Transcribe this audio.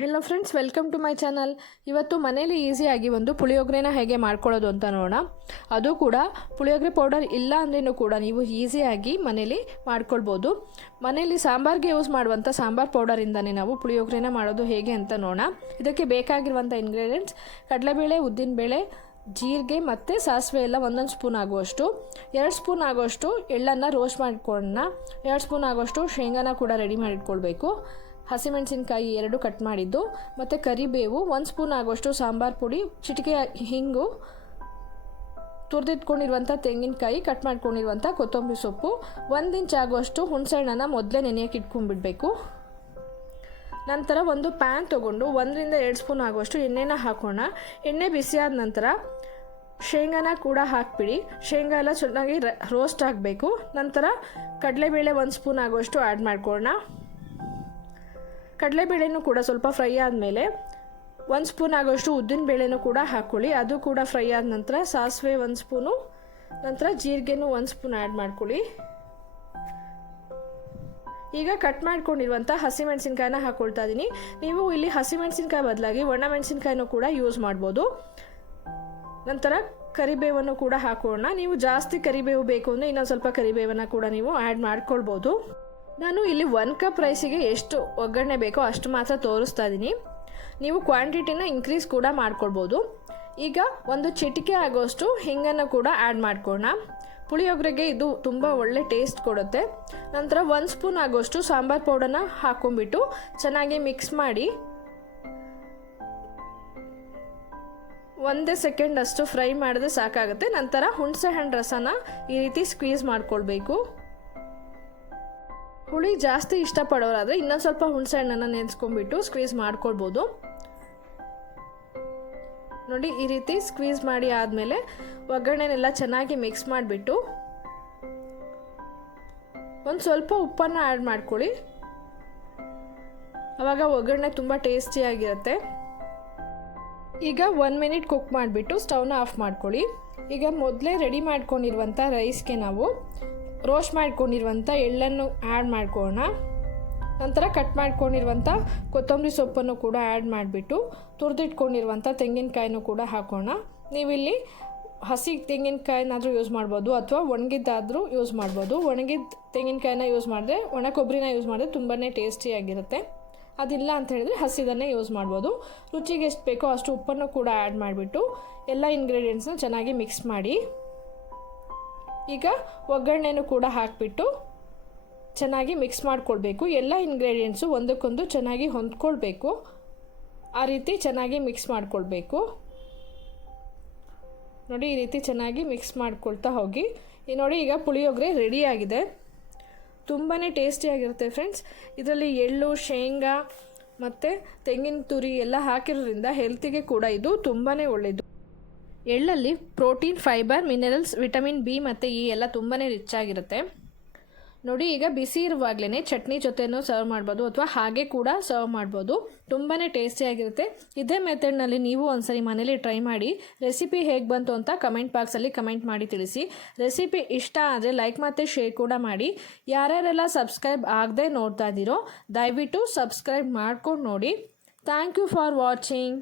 Hello friends, welcome to my channel. ಇವತ್ತು ಮನೇಲಿ ಈಸಿಯಾಗಿ ಒಂದು ಪುಳಿಯೋಗರೆನ ಹೇಗೆ ಮಾಡ್ಕೊಳ್ಳೋದು ಅಂತ ನೋಡೋಣ. ಅದು ಕೂಡ ಪುಳಿಯೋಗರೆ ಪೌಡರ್ ಇಲ್ಲ ಅಂದ್ರೂ ಕೂಡ ನೀವು ಈಸಿಯಾಗಿ ಮನೇಲಿ ಮಾಡ್ಕೊಳ್ಬೋದು. ಮನೇಲಿ ಸಾಂಬಾರ್ಗೆ ಯೂಸ್ ಮಾಡುವಂಥ ಸಾಂಬಾರ್ ಪೌಡರಿಂದನೇ ನಾವು ಪುಳಿಯೋಗರೆನ ಮಾಡೋದು ಹೇಗೆ ಅಂತ ನೋಡೋಣ. ಇದಕ್ಕೆ ಬೇಕಾಗಿರುವಂಥ ಇಂಗ್ರೀಡಿಯೆಂಟ್ಸ್: ಕಡಲೆಬೇಳೆ, ಉದ್ದಿನಬೇಳೆ, ಜೀರಿಗೆ ಮತ್ತು ಸಾಸಿವೆ ಎಲ್ಲ 1 ಸ್ಪೂನ್ ಆಗುವಷ್ಟು, 2 ಸ್ಪೂನ್ ಆಗುವಷ್ಟು ಎಳ್ಳನ್ನು ರೋಸ್ಟ್ ಮಾಡಿಕೊಳ್ಳೋಣ. 2 ಸ್ಪೂನ್ ಆಗುವಷ್ಟು ಶೇಂಗಾನ ಕೂಡ ರೆಡಿ ಮಾಡಿಟ್ಕೊಳ್ಬೇಕು. ಹಸಿಮೆಣಸಿನ್ಕಾಯಿ 2 ಕಟ್ ಮಾಡಿದ್ದು, ಮತ್ತು ಕರಿಬೇವು 1 ಸ್ಪೂನ್ ಆಗುವಷ್ಟು, ಸಾಂಬಾರು ಪುಡಿ, ಚಿಟಿಕೆ ಹಿಂಗು, ತುರಿದಿಟ್ಕೊಂಡಿರುವಂಥ ತೆಂಗಿನಕಾಯಿ, ಕಟ್ ಮಾಡ್ಕೊಂಡಿರುವಂಥ ಕೊತ್ತಂಬರಿ ಸೊಪ್ಪು, 1 ಇಂಚ್ ಆಗುವಷ್ಟು ಹುಣಸೆಹಣ್ಣನ್ನು ಮೊದಲೇ ನೆನೆಯೋಕೆ ಇಟ್ಕೊಂಡ್ಬಿಡ್ಬೇಕು. ನಂತರ ಒಂದು ಪ್ಯಾನ್ ತೊಗೊಂಡು 1 ರಿಂದ 2 ಸ್ಪೂನ್ ಆಗುವಷ್ಟು ಎಣ್ಣೆನ ಹಾಕೋಣ. ಎಣ್ಣೆ ಬಿಸಿಯಾದ ನಂತರ ಶೇಂಗಾನ ಕೂಡ ಹಾಕಿಬಿಡಿ. ಶೇಂಗಾ ಎಲ್ಲ ಚೆನ್ನಾಗಿ ರೋಸ್ಟ್ ಆಗಬೇಕು. ನಂತರ ಕಡಲೆಬೇಳೆ 1 ಸ್ಪೂನ್ ಆಗುವಷ್ಟು ಆ್ಯಡ್ ಮಾಡ್ಕೊಳ್ಳೋಣ. ಕಡಲೆಬೇಳೆನೂ ಕೂಡ ಸ್ವಲ್ಪ ಫ್ರೈ ಆದಮೇಲೆ 1 ಸ್ಪೂನ್ ಆಗೋಷ್ಟು ಉದ್ದಿನ ಬೇಳೆನೂ ಕೂಡ ಹಾಕ್ಕೊಳ್ಳಿ. ಅದು ಕೂಡ ಫ್ರೈ ಆದ ನಂತರ ಸಾಸಿವೆ 1 ಸ್ಪೂನು, ನಂತರ ಜೀರಿಗೆನೂ 1 ಸ್ಪೂನ್ ಆ್ಯಡ್ ಮಾಡ್ಕೊಳ್ಳಿ. ಈಗ ಕಟ್ ಮಾಡ್ಕೊಂಡಿರುವಂಥ ಹಸಿಮೆಣಸಿನ್ಕಾಯಿನ ಹಾಕ್ಕೊಳ್ತಾ ಇದ್ದೀನಿ. ನೀವು ಇಲ್ಲಿ ಹಸಿಮೆಣಸಿನ್ಕಾಯಿ ಬದಲಾಗಿ ಒಣಮೆಣಸಿನ್ಕಾಯಿನೂ ಕೂಡ ಯೂಸ್ ಮಾಡ್ಬೋದು. ನಂತರ ಕರಿಬೇವನ್ನು ಕೂಡ ಹಾಕೋಣ. ನೀವು ಜಾಸ್ತಿ ಕರಿಬೇವು ಬೇಕು ಅಂದರೆ ಇನ್ನೊಂದು ಸ್ವಲ್ಪ ಕರಿಬೇವನ್ನು ಕೂಡ ನೀವು ಆ್ಯಡ್ ಮಾಡ್ಕೊಳ್ಬೋದು. ನಾನು ಇಲ್ಲಿ 1 ಕಪ್ ರೈಸಿಗೆ ಎಷ್ಟು ಒಗ್ಗರಣೆ ಬೇಕೋ ಅಷ್ಟು ಮಾತ್ರ ತೋರಿಸ್ತಾ ಇದ್ದೀನಿ. ನೀವು ಕ್ವಾಂಟಿಟಿನ ಇನ್ಕ್ರೀಸ್ ಕೂಡ ಮಾಡ್ಕೊಳ್ಬೋದು. ಈಗ ಒಂದು ಚಿಟಿಕೆ ಆಗೋಷ್ಟು ಹಿಂಗನ್ನು ಕೂಡ ಆ್ಯಡ್ ಮಾಡ್ಕೊಳ್ಳೋಣ. ಪುಳಿಯೋಗರೆಗೆ ಇದು ತುಂಬ ಒಳ್ಳೆ ಟೇಸ್ಟ್ ಕೊಡುತ್ತೆ. ನಂತರ 1 ಸ್ಪೂನ್ ಆಗೋಷ್ಟು ಸಾಂಬಾರು ಪೌಡರ್ನ ಹಾಕ್ಕೊಂಡ್ಬಿಟ್ಟು ಚೆನ್ನಾಗಿ ಮಿಕ್ಸ್ ಮಾಡಿ 1 ಸೆಕೆಂಡ್ ಅಷ್ಟು ಫ್ರೈ ಮಾಡಿದ್ರೆ ಸಾಕಾಗುತ್ತೆ. ನಂತರ ಹುಣಸೆ ಹಣ್ಣು ರಸನ ಈ ರೀತಿ ಸ್ಕ್ವೀಸ್ ಮಾಡ್ಕೊಳ್ಬೇಕು. ಹುಳಿ ಜಾಸ್ತಿ ಇಷ್ಟಪಡೋರಾದರೆ ಇನ್ನೊಂದು ಸ್ವಲ್ಪ ಹುಣಸೆ ಹಣ್ಣನ್ನು ನೆನೆಸ್ಕೊಂಡ್ಬಿಟ್ಟು ಸ್ಕ್ವೀಸ್ ಮಾಡ್ಕೊಳ್ಬೋದು. ನೋಡಿ, ಈ ರೀತಿ ಸ್ಕ್ವೀಸ್ ಮಾಡಿ ಆದಮೇಲೆ ಒಗ್ಗರಣೆನೆಲ್ಲ ಚೆನ್ನಾಗಿ ಮಿಕ್ಸ್ ಮಾಡಿಬಿಟ್ಟು ಒಂದು ಸ್ವಲ್ಪ ಉಪ್ಪನ್ನು ಆ್ಯಡ್ ಮಾಡ್ಕೊಳ್ಳಿ. ಆವಾಗ ಒಗ್ಗರಣೆ ತುಂಬ ಟೇಸ್ಟಿಯಾಗಿರುತ್ತೆ. ಈಗ 1 ಮಿನಿಟ್ ಕುಕ್ ಮಾಡಿಬಿಟ್ಟು ಸ್ಟವ್ನ ಆಫ್ ಮಾಡ್ಕೊಳ್ಳಿ. ಈಗ ಮೊದಲೇ ರೆಡಿ ಮಾಡ್ಕೊಂಡಿರುವಂಥ ರೈಸ್ಗೆ ನಾವು ರೋಸ್ಟ್ ಮಾಡ್ಕೊಂಡಿರುವಂಥ ಎಳ್ಳನ್ನು ಆ್ಯಡ್ ಮಾಡ್ಕೊಳ್ಳೋಣ. ನಂತರ ಕಟ್ ಮಾಡ್ಕೊಂಡಿರುವಂಥ ಕೊತ್ತಂಬರಿ ಸೊಪ್ಪನ್ನು ಕೂಡ ಆ್ಯಡ್ ಮಾಡಿಬಿಟ್ಟು ತುರಿದಿಟ್ಕೊಂಡಿರುವಂಥ ತೆಂಗಿನಕಾಯಿನೂ ಕೂಡ ಹಾಕೋಣ. ನೀವಿಲ್ಲಿ ಹಸಿ ತೆಂಗಿನಕಾಯಿನಾದರೂ ಯೂಸ್ ಮಾಡ್ಬೋದು ಅಥವಾ ಒಣಗಿದ್ದಾದರೂ ಯೂಸ್ ಮಾಡ್ಬೋದು. ಒಣಗಿದ ತೆಂಗಿನಕಾಯಿನ ಯೂಸ್ ಮಾಡಿದ್ರೆ, ಒಣ ಕೊಬ್ಬರಿನ ಯೂಸ್ ಮಾಡಿದ್ರೆ ತುಂಬಾ ಟೇಸ್ಟಿಯಾಗಿರುತ್ತೆ. ಅದಿಲ್ಲ ಅಂತ ಹೇಳಿದ್ರೆ ಹಸಿದನ್ನೇ ಯೂಸ್ ಮಾಡ್ಬೋದು. ರುಚಿಗೆ ಎಷ್ಟು ಬೇಕೋ ಅಷ್ಟು ಉಪ್ಪನ್ನು ಕೂಡ ಆ್ಯಡ್ ಮಾಡಿಬಿಟ್ಟು ಎಲ್ಲ ಇಂಗ್ರೀಡಿಯೆಂಟ್ಸ್ನ ಚೆನ್ನಾಗಿ ಮಿಕ್ಸ್ ಮಾಡಿ ಈಗ ಒಗ್ಗರಣೆನೂ ಕೂಡ ಹಾಕಿಬಿಟ್ಟು ಚೆನ್ನಾಗಿ ಮಿಕ್ಸ್ ಮಾಡ್ಕೊಳ್ಬೇಕು. ಎಲ್ಲ ಇಂಗ್ರೀಡಿಯೆಂಟ್ಸು ಒಂದಕ್ಕೊಂದು ಚೆನ್ನಾಗಿ ಹೊಂದ್ಕೊಳ್ಬೇಕು. ಆ ರೀತಿ ಚೆನ್ನಾಗಿ ಮಿಕ್ಸ್ ಮಾಡ್ಕೊಳ್ಬೇಕು. ನೋಡಿ, ಈ ರೀತಿ ಚೆನ್ನಾಗಿ ಮಿಕ್ಸ್ ಮಾಡ್ಕೊಳ್ತಾ ಹೋಗಿ. ನೋಡಿ, ಈಗ ಪುಳಿಯೋಗರೆ ರೆಡಿಯಾಗಿದೆ. ತುಂಬಾ ಟೇಸ್ಟಿಯಾಗಿರುತ್ತೆ ಫ್ರೆಂಡ್ಸ್. ಇದರಲ್ಲಿ ಎಳ್ಳು, ಶೇಂಗಾ ಮತ್ತು ತೆಂಗಿನ ತುರಿ ಎಲ್ಲ ಹಾಕಿರೋದ್ರಿಂದ ಹೆಲ್ತಿಗೆ ಕೂಡ ಇದು ತುಂಬಾ ಒಳ್ಳೆಯದು. ಎಳ್ಳಲ್ಲಿ protein, fibre, minerals, vitamin B ಮತ್ತು ಇ ಎಲ್ಲ ತುಂಬಾ ರಿಚ್ ಆಗಿರುತ್ತೆ. ನೋಡಿ, ಈಗ ಬಿಸಿ ಇರುವಾಗಲೇ ಚಟ್ನಿ ಜೊತೆನೂ ಸರ್ವ್ ಮಾಡ್ಬೋದು ಅಥವಾ ಹಾಗೆ ಕೂಡ ಸರ್ವ್ ಮಾಡ್ಬೋದು. ತುಂಬಾ ಟೇಸ್ಟಿಯಾಗಿರುತ್ತೆ. ಇದೇ ಮೆಥಡ್ನಲ್ಲಿ ನೀವು ಒಂದ್ಸರಿ ಮನೇಲಿ ಟ್ರೈ ಮಾಡಿ. ರೆಸಿಪಿ ಹೇಗೆ ಬಂತು ಅಂತ ಕಮೆಂಟ್ ಬಾಕ್ಸಲ್ಲಿ ಕಮೆಂಟ್ ಮಾಡಿ ತಿಳಿಸಿ. ರೆಸಿಪಿ ಇಷ್ಟ ಆದರೆ ಲೈಕ್ ಮತ್ತು ಶೇರ್ ಕೂಡ ಮಾಡಿ. ಯಾರ್ಯಾರೆಲ್ಲ ಸಬ್ಸ್ಕ್ರೈಬ್ ಆಗದೆ ನೋಡ್ತಾ ಇದ್ದೀರೋ ದಯವಿಟ್ಟು ಸಬ್ಸ್ಕ್ರೈಬ್ ಮಾಡ್ಕೊಂಡು ನೋಡಿ. Thank you for watching.